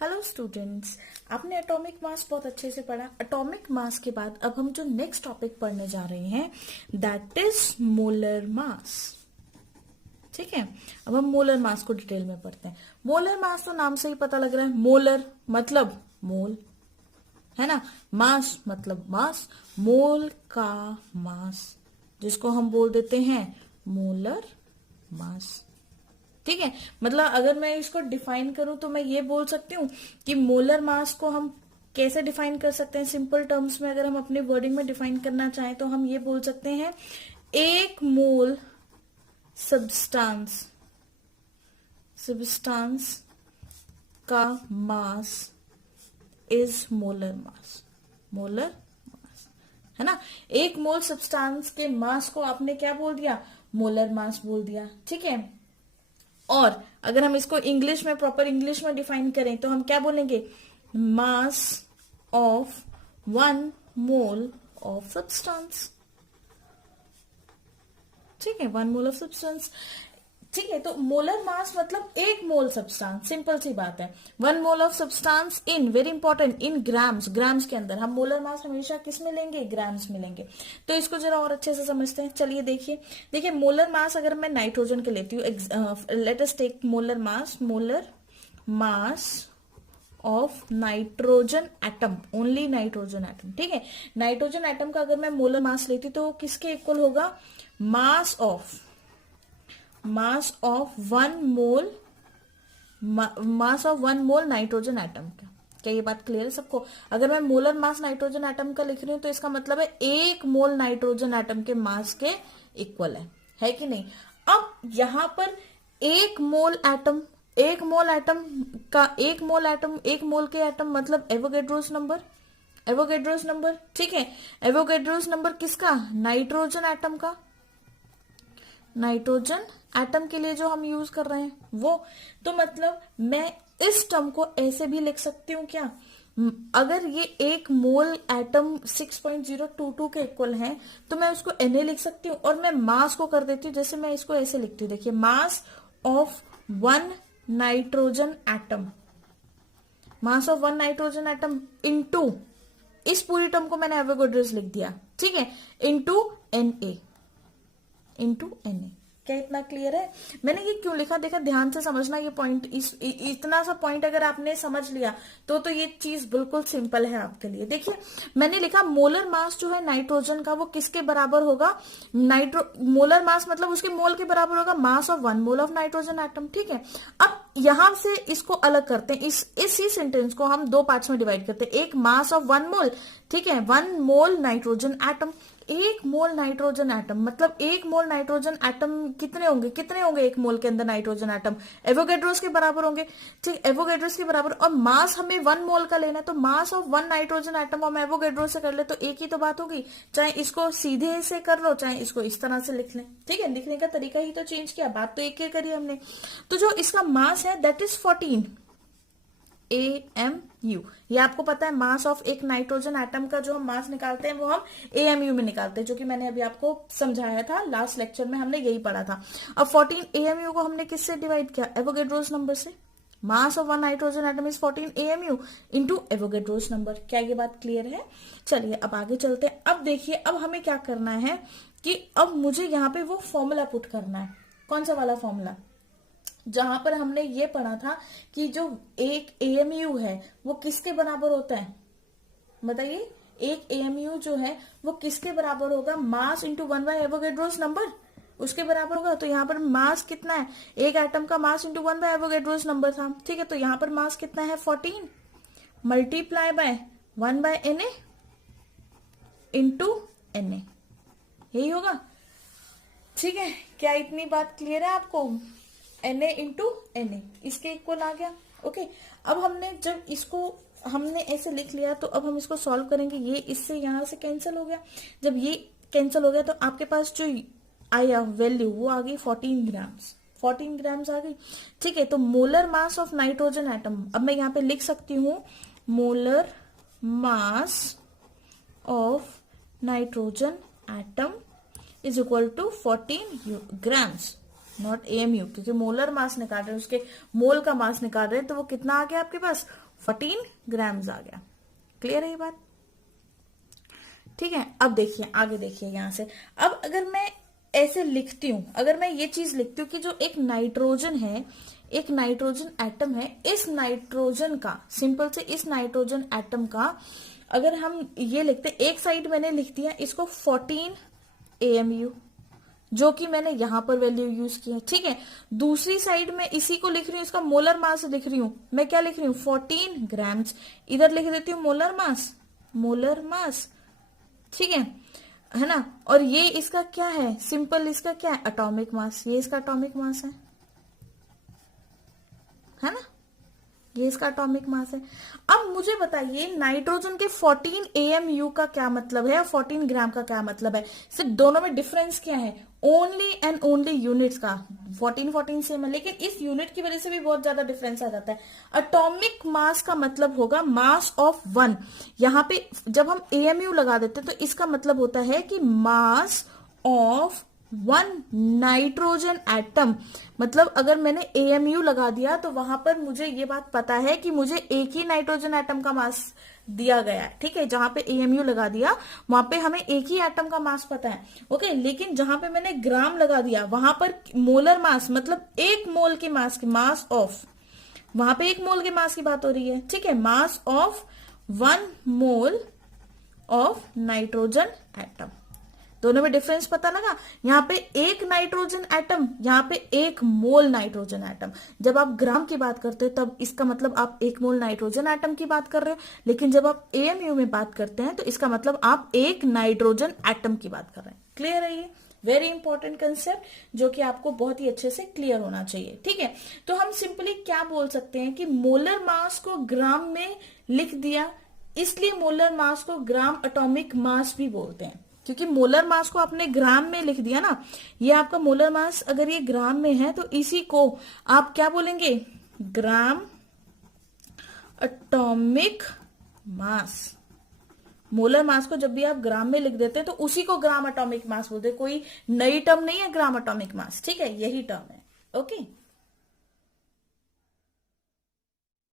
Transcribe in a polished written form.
Hello students, आपने atomic mass बहुत अच्छे से पढ़ा। एटॉमिक मास के बाद अब हम जो नेक्स्ट टॉपिक पढ़ने जा रहे हैं दैट इज मोलर मास। ठीक है, अब हम मोलर मास को डिटेल में पढ़ते हैं। मोलर मास तो नाम से ही पता लग रहा है, मोलर मतलब मोल है ना, मास मतलब मास, मोल का मास जिसको हम बोल देते हैं मोलर मास। ठीक है, मतलब अगर मैं इसको डिफाइन करूं तो मैं ये बोल सकती हूँ कि मोलर मास को हम कैसे डिफाइन कर सकते हैं। सिंपल टर्म्स में अगर हम अपने वर्डिंग में डिफाइन करना चाहें तो हम ये बोल सकते हैं एक मोल सब्सटेंस का mass is molar mass. Molar mass है ना, एक मोल सब्सटेंस के मास को आपने क्या बोल दिया, मोलर मास बोल दिया। ठीक है, और अगर हम इसको इंग्लिश में प्रॉपर इंग्लिश में डिफाइन करें तो हम क्या बोलेंगे, mass of 1 mole of substance. ठीक है, 1 मोल ऑफ सब्सटेंस। ठीक है, तो मोलर मास मतलब एक मोल सब्सटेंस, सिंपल सी बात है। 1 mole of substance in, very important, in grams. Grams के अंदर हम मोलर मास हमेशा किस में लेंगे, ग्राम्स में लेंगे। तो इसको जरा और अच्छे से समझते हैं। चलिए देखिए मोलर मास अगर मैं नाइट्रोजन के लेती हूँ, let us take molar mass of nitrogen atom, only nitrogen atom. ठीक है, नाइट्रोजन एटम का अगर मैं मोलर मास लेती तो किसके इक्वल होगा, mass of 1 mole nitrogen atom का। क्या ये बात क्लियर है सबको? अगर मैं मोलर मास नाइट्रोजन एटम का लिख रही हूं तो इसका मतलब है 1 मोल नाइट्रोजन एटम के मास के इक्वल है कि नहीं। अब यहां पर एक मोल के एटम मतलब एवोगैड्रोस नंबर। ठीक है, एवोगैड्रोस नंबर किसका, नाइट्रोजन एटम का, नाइट्रोजन एटम के लिए जो हम यूज कर रहे हैं वो। तो मतलब मैं इस टर्म को ऐसे भी लिख सकती हूँ क्या, अगर ये एक मोल एटम 6.022 के इक्वल है तो मैं उसको Na लिख सकती हूँ, और मैं मास को कर देती हूँ, जैसे मैं इसको ऐसे लिखती हूँ, देखिए mass of 1 nitrogen atom into, इस पूरी टर्म को मैंने एवोगैड्रोस लिख दिया। ठीक है, इनटू Na। क्या इतना क्लियर है? मैंने ये क्यों लिखा, देखा, ध्यान से समझना ये पॉइंट। इतना सा पॉइंट अगर आपने समझ लिया तो ये चीज बिल्कुल सिंपल है आपके लिए। देखिए मैंने लिखा मोलर मास जो है नाइट्रोजन का वो किसके बराबर होगा, मोलर मास मतलब उसके मोल के बराबर होगा mass of 1 mole of nitrogen atom. ठीक है, अब यहां से इसको अलग करते हैं, इसी सेंटेंस को हम 2 पार्ट्स में डिवाइड करते हैं। एक मास ऑफ 1 मोल, ठीक है, 1 mole nitrogen atom. 1 mole nitrogen atom मतलब 1 मोल नाइट्रोजन एटम कितने होंगे 1 मोल के अंदर नाइट्रोजन एटम, एवोगैड्रोस के बराबर होंगे। ठीक, एवोगैड्रोस के बराबर, और मास हमें 1 मोल का लेना है तो मास ऑफ 1 नाइट्रोजन एटम हम एवोगैड्रोस से कर ले तो एक ही तो बात होगी, चाहे इसको सीधे से कर लो चाहे इसको इस तरह से लिख लें। ठीक है, लिखने का तरीका ही तो चेंज किया, बात तो एक ही करी हमने। तो जो इसका मास है दैट इज 14 AMU। ये आपको पता है मास ऑफ एक नाइट्रोजन एटम का जो हम मास निकालते हैं वो हम AMU में निकालते हैं, जो कि मैंने अभी आपको समझाया था लास्ट लेक्चर में, हमने यही पढ़ा था। अब 14 AMU को हमने किससे डिवाइड किया, एवोगैड्रोस नंबर से। Mass of 1 nitrogen atom is 14 AMU into Avogadro's number. क्या ये बात क्लियर है? चलिए अब आगे चलते हैं। अब देखिए अब हमें क्या करना है कि अब मुझे यहाँ पे वो फॉर्मूला पुट करना है। कौन सा वाला फॉर्मूला, जहां पर हमने ये पढ़ा था कि जो एक AMU है वो किसके बराबर होता है, बताइए। एक AMU जो है वो किसके बराबर होगा, mass into 1 by Avogadro's number, उसके बराबर होगा। तो यहाँ पर मास कितना है, एक एटम का mass into 1 by Avogadro's number था। ठीक है, तो यहाँ पर मास कितना है 14 multiply by 1 by Na into Na, यही होगा। ठीक है, क्या इतनी बात क्लियर है आपको, Na इंटू Na इसके इक्वल आ गया। ओके, अब हमने जब इसको हमने ऐसे लिख लिया तो अब हम इसको सॉल्व करेंगे। ये इससे यहां से कैंसिल हो गया, जब ये कैंसिल हो गया तो आपके पास जो आया वैल्यू वो आ गई 14 ग्राम्स आ गई। ठीक है, तो molar mass of nitrogen atom, अब मैं यहाँ पे लिख सकती हूँ molar mass of nitrogen atom is equal to 14 grams, not AMU, क्योंकि मोलर मास निकाल रहे हैं, उसके मोल का मास निकाल रहे हैं, तो वो कितना आ गया आपके पास 14 ग्राम्स आ गया। क्लियर है ये बात? ठीक है, अब देखिए आगे देखिए यहां से। अब अगर मैं ऐसे लिखती हूं, अगर मैं ये चीज लिखती हूँ कि जो एक नाइट्रोजन है, एक नाइट्रोजन एटम है, इस नाइट्रोजन का, सिंपल से इस नाइट्रोजन एटम का अगर हम ये लिखते, एक साइड मैंने लिख दिया इसको 14 AMU, जो कि मैंने यहां पर वैल्यू यूज की है। ठीक है, दूसरी साइड में इसी को लिख रही हूँ, इसका मोलर मास लिख रही हूँ। मैं क्या लिख रही हूँ? 14 ग्राम्स। इधर लिख देती हूँ मोलर मास, मोलर मास। ठीक है ना? और ये इसका क्या है? सिंपल इसका क्या है? Atomic mass. ये इसका एटॉमिक मास है ना? ये इसका एटॉमिक मास है। अब मुझे बताइए नाइट्रोजन के 14 AMU का क्या मतलब है और 14 ग्राम का क्या मतलब है? सिर्फ दोनों में डिफरेंस क्या है? ओनली एंड ओनली यूनिट्स का। 14 सेम है, लेकिन इस यूनिट की वजह से भी बहुत ज्यादा डिफरेंस आ जाता है। एटॉमिक मास का मतलब होगा मास ऑफ वन। यहां पे जब हम AMU लगा देते हैं तो इसका मतलब होता है कि mass of one nitrogen atom. मतलब अगर मैंने AMU लगा दिया तो वहां पर मुझे ये बात पता है कि मुझे एक ही नाइट्रोजन एटम का मास दिया गया है। ठीक है, जहां पे AMU लगा दिया वहां पे हमें एक ही एटम का मास पता है। ओके, लेकिन जहां पे मैंने ग्राम लगा दिया वहां पर मोलर मास, मतलब एक मोल के मास की, मास ऑफ, वहां पे एक मोल के मास की बात हो रही है। ठीक है, mass of 1 mole of nitrogen atom. दोनों में डिफरेंस पता लगा? यहाँ पे एक नाइट्रोजन एटम, यहाँ पे एक मोल नाइट्रोजन एटम। जब आप ग्राम की बात करते हो तब इसका मतलब आप एक मोल नाइट्रोजन एटम की बात कर रहे हो, लेकिन जब आप AMU में बात करते हैं तो इसका मतलब आप एक नाइट्रोजन एटम की बात कर रहे हैं। क्लियर है? ये वेरी इंपॉर्टेंट कंसेप्ट जो कि आपको बहुत ही अच्छे से क्लियर होना चाहिए। ठीक है, तो हम सिंपली क्या बोल सकते हैं कि मोलर मास को ग्राम में लिख दिया, इसलिए मोलर मास को ग्राम एटॉमिक मास भी बोलते हैं, क्योंकि मोलर मास को आपने ग्राम में लिख दिया ना। ये आपका मोलर मास अगर ये ग्राम में है तो इसी को आप क्या बोलेंगे? Gram atomic mass. Molar mass को जब भी आप ग्राम में लिख देते हैं तो उसी को ग्राम एटॉमिक मास बोलते हैं। कोई नई टर्म नहीं है ग्राम एटॉमिक मास। ठीक है, यही टर्म है। ओके।